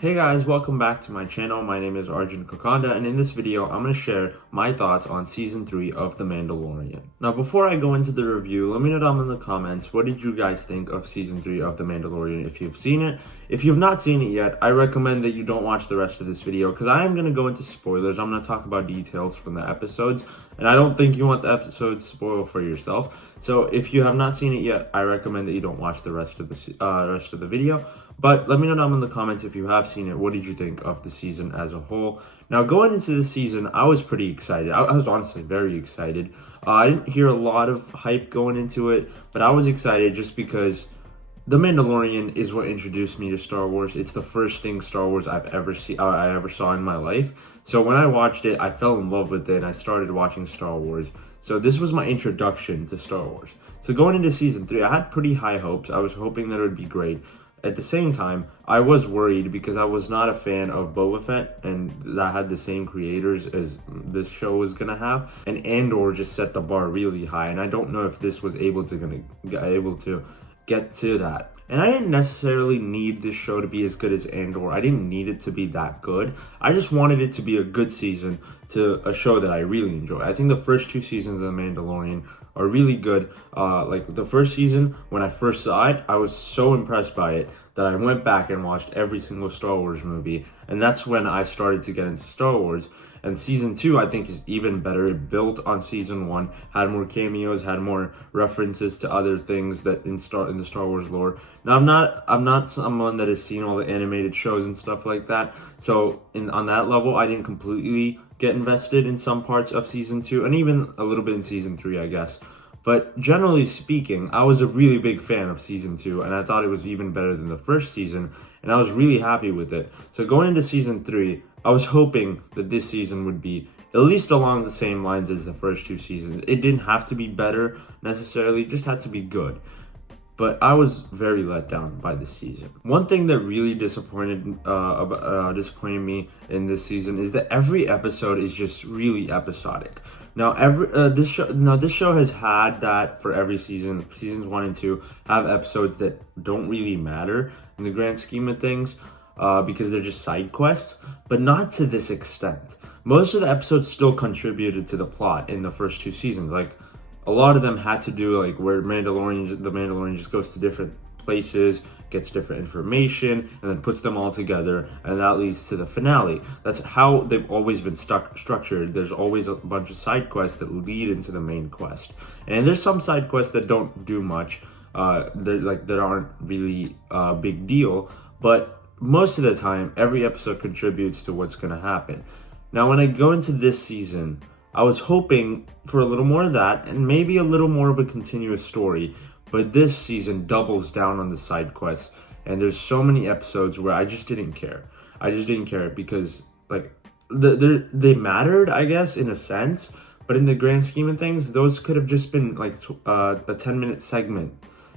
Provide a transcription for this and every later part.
Hey guys, welcome back to my channel. My name is Arjun Kokanda, and in this video, I'm going to share my thoughts on Season 3 of The Mandalorian. Now, before I go into the review, let me know down in the comments, what did you guys think of Season 3 of The Mandalorian if you've seen it? If you've not seen it yet, I recommend that you don't watch the rest of this video, because I am going to go into spoilers. I'm going to talk about details from the episodes, and I don't think you want the episodes spoiled for yourself. So if you have not seen it yet, I recommend that you don't watch the rest of the video. But let me know down in the comments if you have seen it. What did you think of the season as a whole? Now, going into the season, I was pretty excited. I was honestly very excited. I didn't hear a lot of hype going into it, but I was excited just because The Mandalorian is what introduced me to Star Wars. It's the first thing Star Wars I ever saw in my life. So when I watched it, I fell in love with it, and I started watching Star Wars. So this was my introduction to Star Wars. So going into Season 3, I had pretty high hopes. I was hoping that it would be great. At the same time, I was worried because I was not a fan of Boba Fett, and that had the same creators as this show was gonna have. And Andor just set the bar really high, and I don't know if this was able to get to that. And I didn't necessarily need this show to be as good as Andor. I didn't need it to be that good. I just wanted it to be a good season to a show that I really enjoy. I think the first two seasons of The Mandalorian are really good. Like the first season, when I first saw it, I was so impressed by it that I went back and watched every single Star Wars movie. And that's when I started to get into Star Wars. And Season 2, I think, is even better. It built on Season 1, had more cameos, had more references to other things that in the Star Wars lore. Now, I'm not someone that has seen all the animated shows and stuff like that. So on that level, I didn't completely get invested in some parts of Season 2, and even a little bit in Season 3, I guess. But generally speaking, I was a really big fan of Season 2, and I thought it was even better than the first season, and I was really happy with it. So going into Season 3, I was hoping that this season would be at least along the same lines as the first two seasons. It didn't have to be better necessarily, it just had to be good. But I was very let down by this season. One thing that really disappointed me in this season is that every episode is just really episodic. Now, this show has had that for every season. Seasons 1 and 2 have episodes that don't really matter in the grand scheme of things because they're just side quests, but not to this extent. Most of the episodes still contributed to the plot in the first two seasons. Like, a lot of them had to do like where the Mandalorian just goes to different places, gets different information, and then puts them all together, and that leads to the finale. That's how they've always been structured. There's always a bunch of side quests that lead into the main quest, and there's some side quests that don't do much. That aren't really a big deal, but most of the time, every episode contributes to what's going to happen. Now, when I go into this season, I was hoping for a little more of that and maybe a little more of a continuous story, but this season doubles down on the side quests, and there's so many episodes where I just didn't care. I just didn't care because like they mattered, I guess, in a sense, but in the grand scheme of things, those could have just been like a 10-minute segment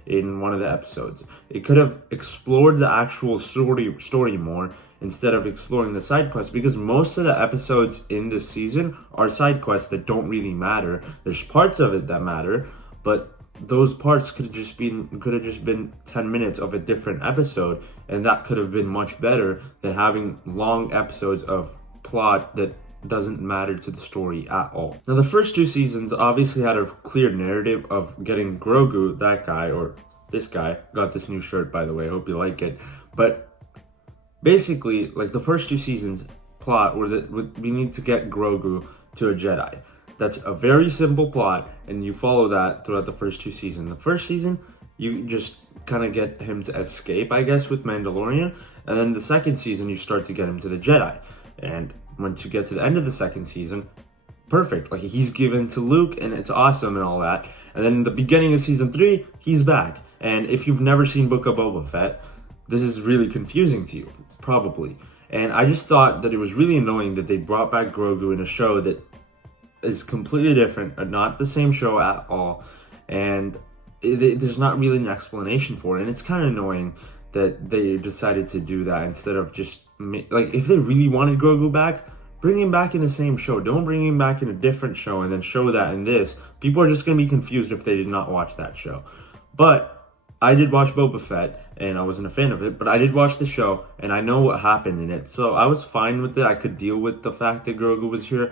in one of the episodes. It could have explored the actual story more instead of exploring the side quests, because most of the episodes in this season are side quests that don't really matter. There's parts of it that matter, but those parts could have just been 10 minutes of a different episode, and that could have been much better than having long episodes of plot that doesn't matter to the story at all. Now, the first two seasons obviously had a clear narrative of getting Grogu, that guy, or this guy, got this new shirt, by the way, I hope you like it, but basically, like the first two seasons plot were that we need to get Grogu to a Jedi. That's a very simple plot, and you follow that throughout the first two seasons. The first season, you just kind of get him to escape, I guess, with Mandalorian, and then the second season, you start to get him to the Jedi. And once you get to the end of the second season, perfect. Like, he's given to Luke, and it's awesome and all that. And then in the beginning of Season 3, he's back. And if you've never seen Book of Boba Fett, this is really confusing to you, probably. And I just thought that it was really annoying that they brought back Grogu in a show that is completely different, not the same show at all. And there's not really an explanation for it. And it's kind of annoying that they decided to do that instead of just, like, if they really wanted Grogu back, bring him back in the same show. Don't bring him back in a different show and then show that in this. People are just going to be confused if they did not watch that show. But I did watch Boba Fett, and I wasn't a fan of it, but I did watch the show, and I know what happened in it. So I was fine with it. I could deal with the fact that Grogu was here.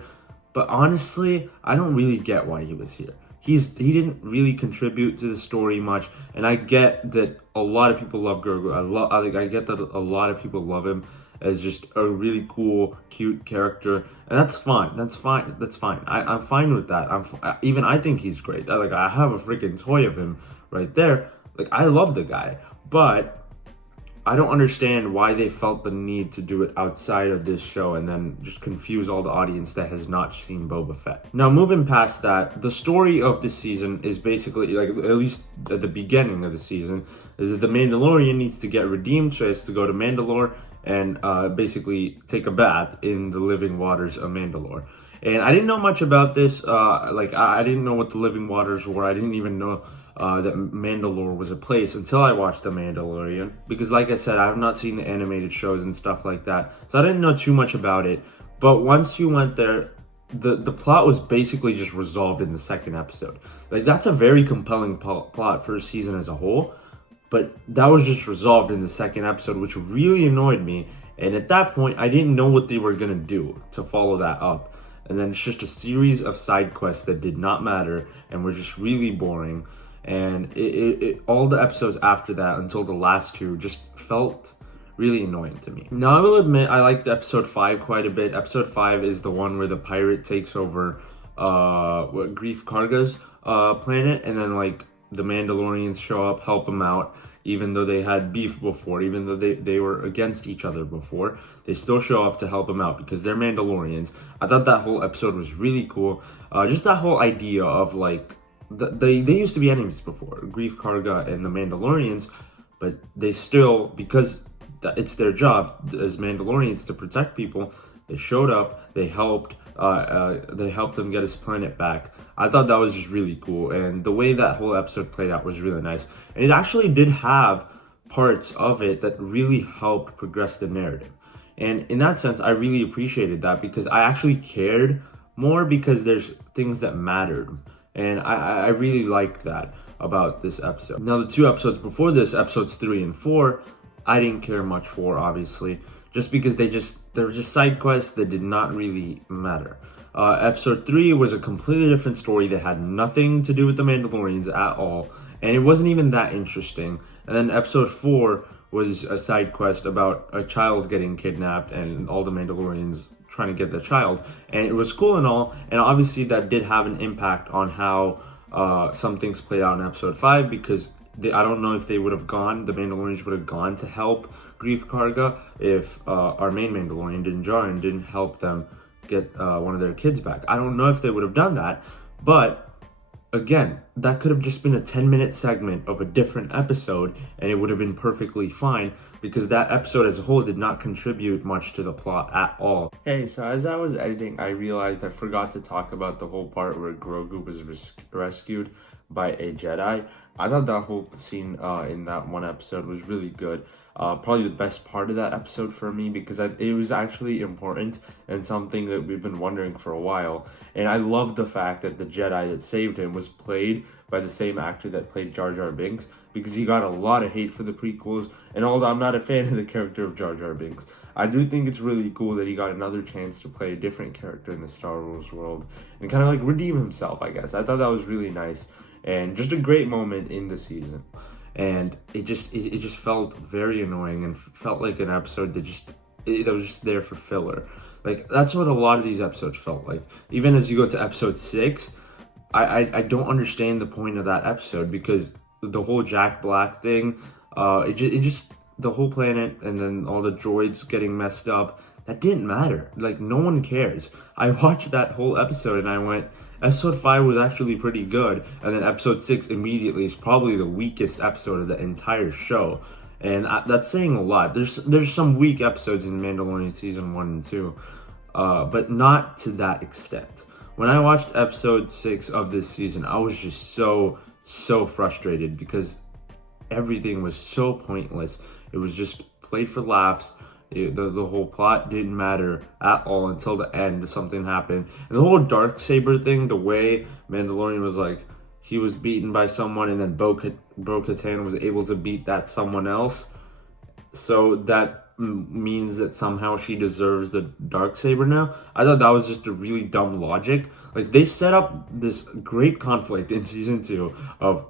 But honestly, I don't really get why he was here. He didn't really contribute to the story much, and I get that a lot of people love Grogu. I get that a lot of people love him as just a really cool, cute character, and that's fine. That's fine. That's fine. I'm fine with that. Even I think he's great. I have a freaking toy of him right there. Like, I love the guy, but I don't understand why they felt the need to do it outside of this show and then just confuse all the audience that has not seen Boba Fett. Now, moving past that, the story of this season is basically, like, at least at the beginning of the season, is that the Mandalorian needs to get redeemed, so he has to go to Mandalore and basically take a bath in the living waters of Mandalore. And I didn't know much about this. I didn't know what the living waters were. I didn't even know that Mandalore was a place until I watched The Mandalorian. Because like I said, I have not seen the animated shows and stuff like that. So I didn't know too much about it. But once you went there, the plot was basically just resolved in the second episode. Like, that's a very compelling plot for a season as a whole. But that was just resolved in the second episode, which really annoyed me. And at that point, I didn't know what they were going to do to follow that up. And then it's just a series of side quests that did not matter and were just really boring. And all the episodes after that, until the last two, just felt really annoying to me. Now, I will admit, I liked episode 5 quite a bit. Episode 5 is the one where the pirate takes over Grief Karga's planet, and then, like, the Mandalorians show up, help him out, even though they had beef before, even though they were against each other before. They still show up to help him out because they're Mandalorians. I thought that whole episode was really cool. Just that whole idea of, like, they used to be enemies before, Grief Karga and the Mandalorians, but they still, because it's their job as Mandalorians to protect people, they showed up, they helped them get his planet back. I thought that was just really cool, and the way that whole episode played out was really nice. And it actually did have parts of it that really helped progress the narrative. And in that sense, I really appreciated that because I actually cared more because there's things that mattered. And I really liked that about this episode. Now, the 2 episodes before this, episodes 3 and 4, I didn't care much for, obviously, just because they were just side quests that did not really matter. Episode 3 was a completely different story that had nothing to do with the Mandalorians at all, and it wasn't even that interesting. And then episode 4 was a side quest about a child getting kidnapped and all the Mandalorians trying to get the child, and it was cool and all, and obviously that did have an impact on how some things played out in episode 5, because I don't know if the Mandalorians would have gone to help Grief Karga if our main Mandalorian, Din Djarin, didn't help them get one of their kids back. I don't know if they would have done that, but again, that could have just been a 10-minute segment of a different episode, and it would have been perfectly fine, because that episode as a whole did not contribute much to the plot at all. Hey, so as I was editing, I realized I forgot to talk about the whole part where Grogu was rescued by a Jedi. I thought that whole scene in that one episode was really good. Probably the best part of that episode for me, because it was actually important and something that we've been wondering for a while. And I love the fact that the Jedi that saved him was played by the same actor that played Jar Jar Binks, because he got a lot of hate for the prequels. And although I'm not a fan of the character of Jar Jar Binks, I do think it's really cool that he got another chance to play a different character in the Star Wars world and kind of like redeem himself, I guess. I thought that was really nice and just a great moment in the season. And it just felt very annoying and felt like an episode that was just there for filler. Like, that's what a lot of these episodes felt like. Even as you go to episode 6, I don't understand the point of that episode, because the whole Jack Black thing, the whole planet and then all the droids getting messed up, that didn't matter. Like, no one cares. I watched that whole episode and I went, episode 5 was actually pretty good, and then episode 6 immediately is probably the weakest episode of the entire show. And that's saying a lot. There's some weak episodes in Mandalorian season 1 and 2, but not to that extent. When I watched episode 6 of this season, I was just so frustrated because everything was so pointless. It was just played for laughs. The whole plot didn't matter at all until the end. Something happened. And the whole Darksaber thing, the way Mandalorian was like, he was beaten by someone, and then Bo-Katan was able to beat that someone else. So that means that somehow she deserves the Darksaber now. I thought that was just a really dumb logic. Like, they set up this great conflict in season 2 of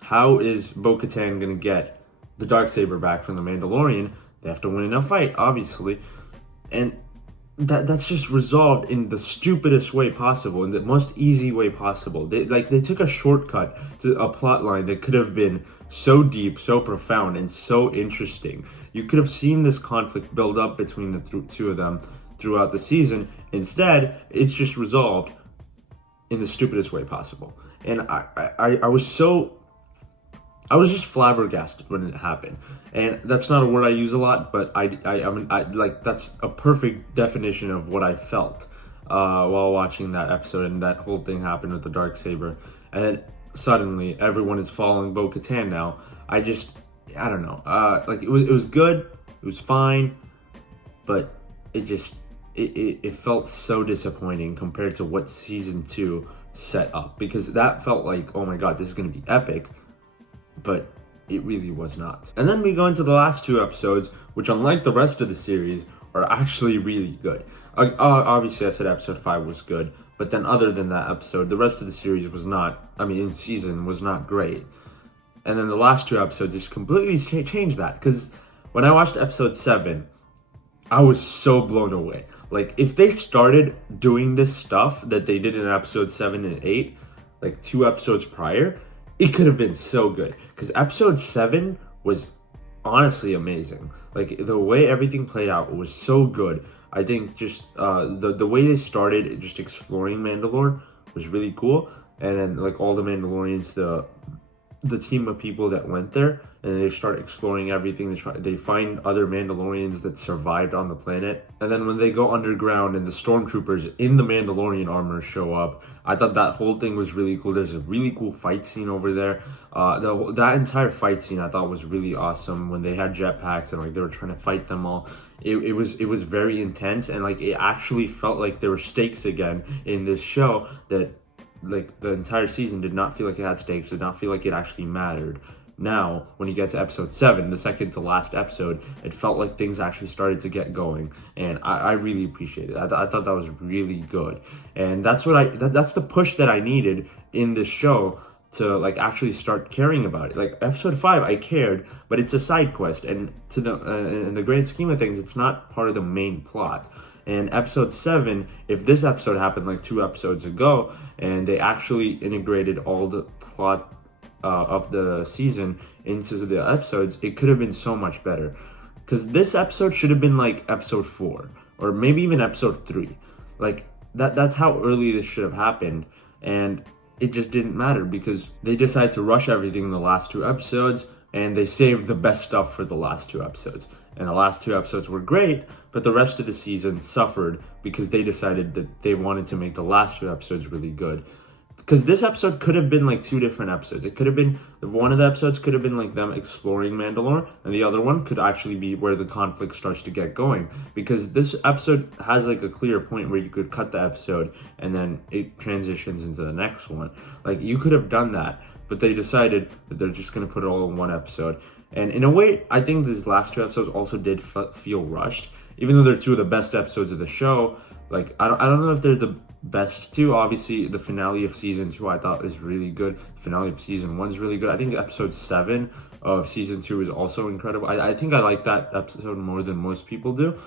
how is Bo-Katan gonna get the Darksaber back from the Mandalorian. They have to win in a fight, obviously, and that's just resolved in the stupidest way possible, in the most easy way possible. They took a shortcut to a plot line that could have been so deep, so profound, and so interesting. You could have seen this conflict build up between the two of them throughout the season. Instead, it's just resolved in the stupidest way possible. And I was just flabbergasted when it happened. And that's not a word I use a lot, but I mean, like, that's a perfect definition of what I felt while watching that episode, and that whole thing happened with the Darksaber. And then suddenly everyone is following Bo-Katan now. I don't know. Like, it was good, it was fine, but it felt so disappointing compared to what season 2 set up, because that felt like, oh my god, this is gonna be epic. But it really was not. And then we go into the last 2 episodes, which, unlike the rest of the series, are actually really good. Obviously, I said episode 5 was good, but then other than that episode, the rest of the series was not, in season, was not great. And then the last 2 episodes just completely changed that, because when I watched episode 7, I was so blown away. Like, if they started doing this stuff that they did in episode 7 and 8, like 2 episodes prior, it could have been so good, because episode 7 was honestly amazing. Like, the way everything played out was so good. I think just the way they started just exploring Mandalore was really cool. And then, like, all the Mandalorians, the team of people that went there, and they start exploring everything. They find other Mandalorians that survived on the planet, and then when they go underground and the stormtroopers in the Mandalorian armor show up, I thought that whole thing was really cool. There's a really cool fight scene over there. That entire fight scene I thought was really awesome, when they had jetpacks and, like, they were trying to fight them all. It was very intense, and, like, it actually felt like there were stakes again in this show, that, like, the entire season did not feel like it had stakes, did not feel like it actually mattered. Now, when you get to episode 7, the second to last episode, it felt like things actually started to get going, and I really appreciated it. I thought that was really good, and that's that's the push that I needed in this show to, like, actually start caring about it. Like, episode 5, I cared, but it's a side quest, and to the in the grand scheme of things, it's not part of the main plot. And episode 7, if this episode happened like 2 episodes ago, and they actually integrated all the plot of the season into the episodes, it could have been so much better. Because this episode should have been like episode 4, or maybe even episode 3. Like, that's how early this should have happened, and it just didn't matter, because they decided to rush everything in the last 2 episodes, and they saved the best stuff for the last 2 episodes. And the last 2 episodes were great, but the rest of the season suffered because they decided that they wanted to make the last 2 episodes really good. Because this episode could have been like 2 different episodes. It could have been, one of the episodes could have been like them exploring Mandalore, and the other one could actually be where the conflict starts to get going. Because this episode has like a clear point where you could cut the episode and then it transitions into the next one. Like, you could have done that, but they decided that they're just going to put it all in one episode. And in a way, I think these last 2 episodes also did feel rushed. Even though they're 2 of the best episodes of the show, like, I don't know if they're the best 2. Obviously, the finale of season 2 I thought is really good. The finale of season 1 is really good. I think episode 7 of season 2 is also incredible. I think I like that episode more than most people do.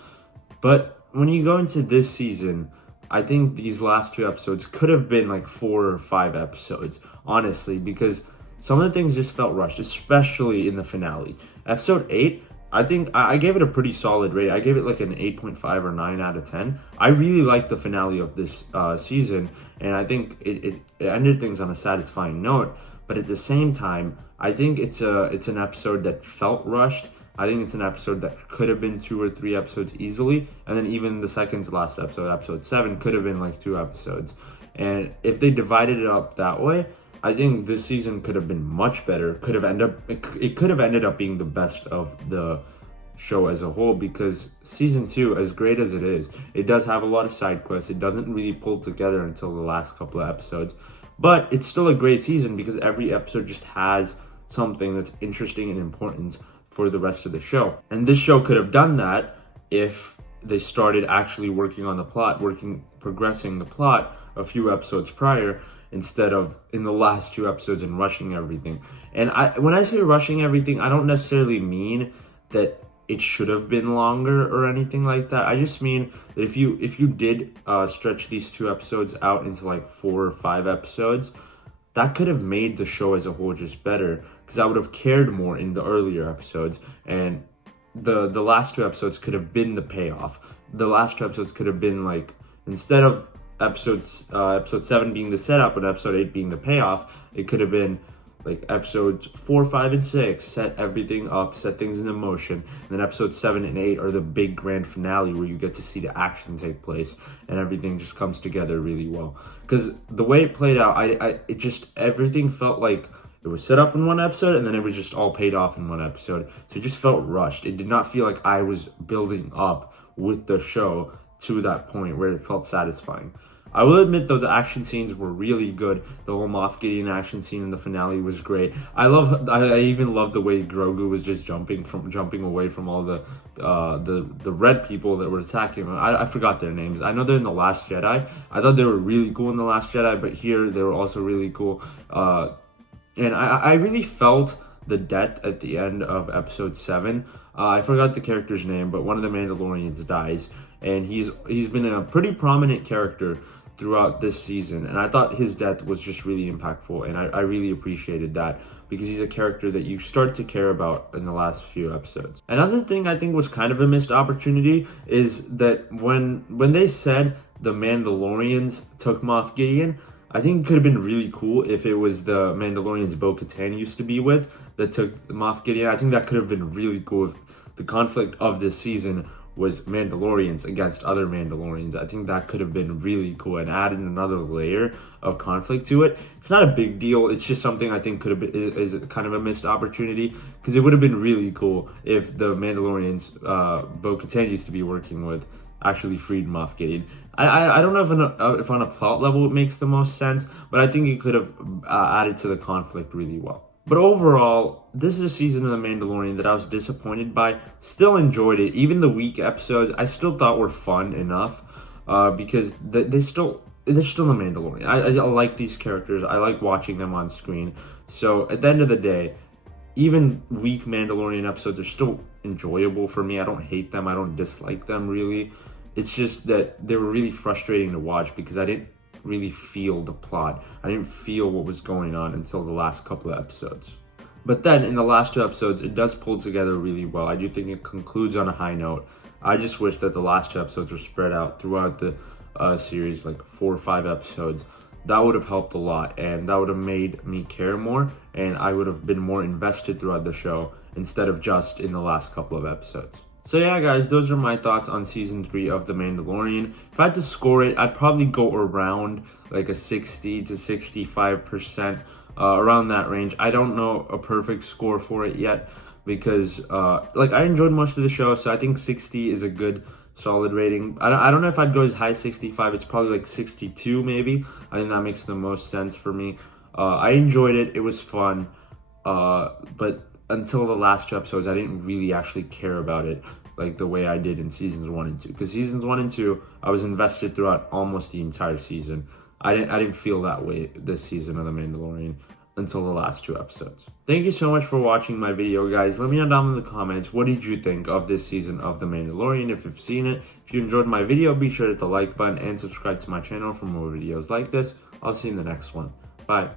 But when you go into this season, I think these last 2 episodes could have been like 4 or 5 episodes, honestly, because some of the things just felt rushed, especially in the finale. Episode 8, I think I gave it a pretty solid rate. I gave it like an 8.5 or 9 out of 10. I really liked the finale of this season, and I think it ended things on a satisfying note. But at the same time, I think it's an episode that felt rushed. I think it's an episode that could have been 2 or 3 episodes easily, and then even the second to last episode, episode 7, could have been like 2 episodes. And if they divided it up that way, I think this season could have been much better. It could have ended up being the best of the show as a whole, because season 2, as great as it is, it does have a lot of side quests. It doesn't really pull together until the last couple of episodes, But it's still a great season because every episode just has something that's interesting and important for the rest of the show. And this show could have done that if they started actually working on the plot, progressing the plot a few episodes prior, instead of in the last 2 episodes and rushing everything. And when I say rushing everything, I don't necessarily mean that it should have been longer or anything like that. I just mean that if you did stretch these 2 episodes out into like 4 or 5 episodes, that could have made the show as a whole just better, because I would have cared more in the earlier episodes, and the last 2 episodes could have been the payoff. The last 2 episodes could have been like, instead of episode 7 being the setup and episode 8 being the payoff, it could have been like episodes 4, 5, and 6 set everything up, set things into motion, and then episodes 7 and 8 are the big grand finale where you get to see the action take place and everything just comes together really well. Because the way it played out, it just, everything felt like it was set up in one episode and then it was just all paid off in one episode. So it just felt rushed. It did not feel like I was building up with the show to that point where it felt satisfying. I will admit though, the action scenes were really good. The whole Moff Gideon action scene in the finale was great. I even love the way Grogu was just jumping away from all the red people that were attacking him. I forgot their names. I know they're in The Last Jedi. I thought they were really cool in The Last Jedi, but here they were also really cool. And I really felt the death at the end of episode 7. I forgot the character's name, but one of the Mandalorians dies, and he's been a pretty prominent character throughout this season, and I thought his death was just really impactful, and I really appreciated that, because he's a character that you start to care about in the last few episodes. Another thing I think was kind of a missed opportunity is that when they said the Mandalorians took Moff Gideon, I think it could have been really cool if it was the Mandalorians Bo-Katan used to be with that took Moff Gideon. I think that could have been really cool if the conflict of this season was Mandalorians against other Mandalorians. I think that could have been really cool and added another layer of conflict to it. It's not a big deal. It's just something I think could have been, is kind of a missed opportunity, because it would have been really cool if the Mandalorians Bo-Katan used to be working with actually freed Moff Gideon. I don't know if on a plot level it makes the most sense, but I think it could have added to the conflict really well. But overall, this is a season of The Mandalorian that I was disappointed by. Still enjoyed it. Even the weak episodes, I still thought were fun enough, because they're still The Mandalorian. I like these characters. I like watching them on screen. So at the end of the day, even weak Mandalorian episodes are still enjoyable for me. I don't hate them. I don't dislike them, really. It's just that they were really frustrating to watch because I didn't really feel the plot. I didn't feel what was going on until the last couple of episodes. But then in the last 2 episodes, it does pull together really well. I do think it concludes on a high note. I just wish that the last 2 episodes were spread out throughout the series, like 4 or 5 episodes. That would have helped a lot, and that would have made me care more, and I would have been more invested throughout the show instead of just in the last couple of episodes. So yeah, guys, those are my thoughts on season 3 of The Mandalorian. If I had to score it, I'd probably go around like a 60 to 65%, around that range. I don't know a perfect score for it yet because I enjoyed most of the show, so I think 60 is a good solid rating. I don't know if I'd go as high as 65. It's probably like 62 maybe. I think that makes the most sense for me. I enjoyed it. It was fun. But until the last 2 episodes, I didn't really actually care about it like the way I did in seasons 1 and 2. Because seasons 1 and 2, I was invested throughout almost the entire season. I didn't feel that way this season of The Mandalorian until the last 2 episodes. Thank you so much for watching my video, guys. Let me know down in the comments, what did you think of this season of The Mandalorian, if you've seen it. If you enjoyed my video, be sure to hit the like button and subscribe to my channel for more videos like this. I'll see you in the next one. Bye.